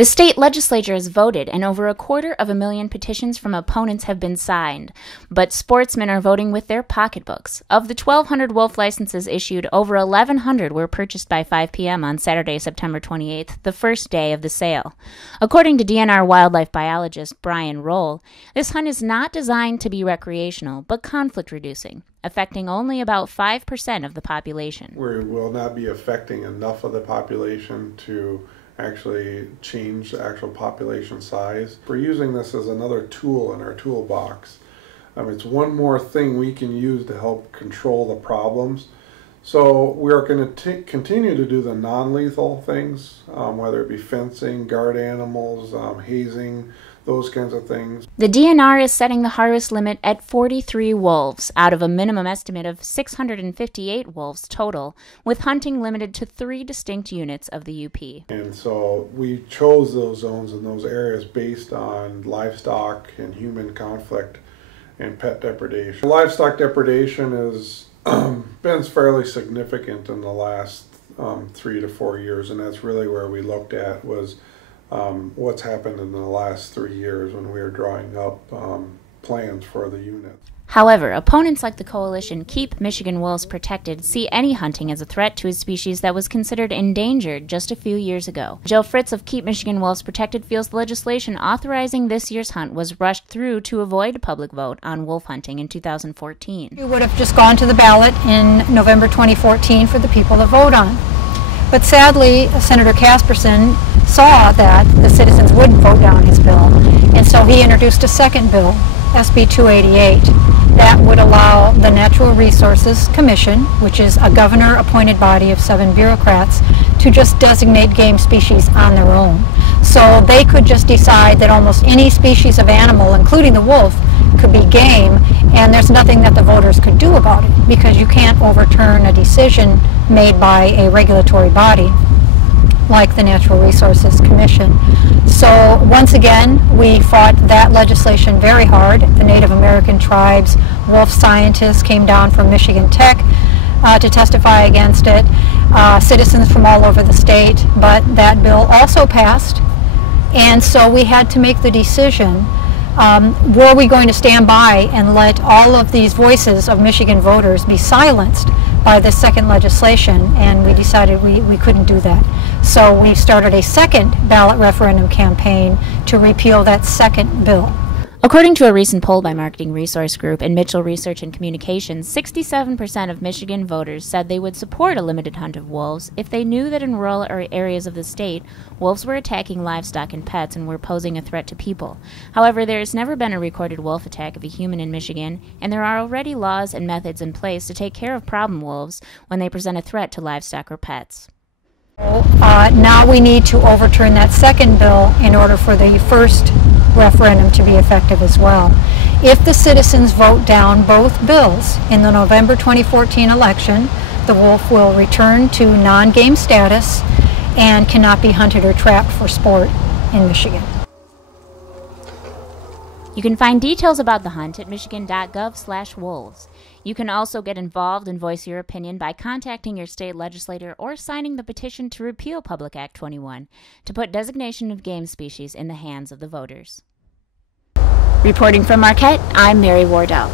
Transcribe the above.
The state legislature has voted, and over 250,000 petitions from opponents have been signed. But sportsmen are voting with their pocketbooks. Of the 1,200 wolf licenses issued, over 1,100 were purchased by 5 p.m. on Saturday, September 28th, the first day of the sale. According to DNR wildlife biologist Brian Roll, this hunt is not designed to be recreational, but conflict-reducing, affecting only about 5% of the population. We will not be affecting enough of the population to actually change the actual population size. We're using this as another tool in our toolbox. It's one more thing we can use to help control the problems. So we're going to continue to do the non-lethal things, whether it be fencing, guard animals, hazing, those kinds of things. The DNR is setting the harvest limit at 43 wolves, out of a minimum estimate of 658 wolves total, with hunting limited to 3 distinct units of the UP. And so we chose those zones and those areas based on livestock and human conflict and pet depredation. Livestock depredation has been fairly significant in the last 3 to 4 years, and that's really where we looked at was what's happened in the last 3 years when we were drawing up plans for the unit. However, opponents like the coalition Keep Michigan Wolves Protected see any hunting as a threat to a species that was considered endangered just a few years ago. Jill Fritz of Keep Michigan Wolves Protected feels the legislation authorizing this year's hunt was rushed through to avoid a public vote on wolf hunting in 2014. It would have just gone to the ballot in November 2014 for the people to vote on. But sadly, Senator Casperson saw that the citizens would vote down his bill, and so he introduced a second bill, SB 288, that would allow the Natural Resources Commission, which is a governor-appointed body of 7 bureaucrats, to just designate game species on their own. So they could just decide that almost any species of animal, including the wolf, could be game, and there's nothing that the voters could do about it, because you can't overturn a decision made by a regulatory body like the Natural Resources Commission. So once again, we fought that legislation very hard. The Native American tribes, wolf scientists came down from Michigan Tech to testify against it, citizens from all over the state, but that bill also passed, and so we had to make the decision. Were we going to stand by and let all of these voices of Michigan voters be silenced by this second legislation? And we decided we couldn't do that. So we started a second ballot referendum campaign to repeal that second bill. According to a recent poll by Marketing Resource Group and Mitchell Research and Communications, 67% of Michigan voters said they would support a limited hunt of wolves if they knew that in rural areas of the state, wolves were attacking livestock and pets and were posing a threat to people. However, there has never been a recorded wolf attack of a human in Michigan, and there are already laws and methods in place to take care of problem wolves when they present a threat to livestock or pets. Now we need to overturn that second bill in order for the first referendum to be effective as well. If the citizens vote down both bills in the November 2014 election, the wolf will return to non-game status and cannot be hunted or trapped for sport in Michigan. You can find details about the hunt at michigan.gov/wolves. You can also get involved and voice your opinion by contacting your state legislator or signing the petition to repeal Public Act 21 to put designation of game species in the hands of the voters. Reporting from Marquette, I'm Mary Wardell.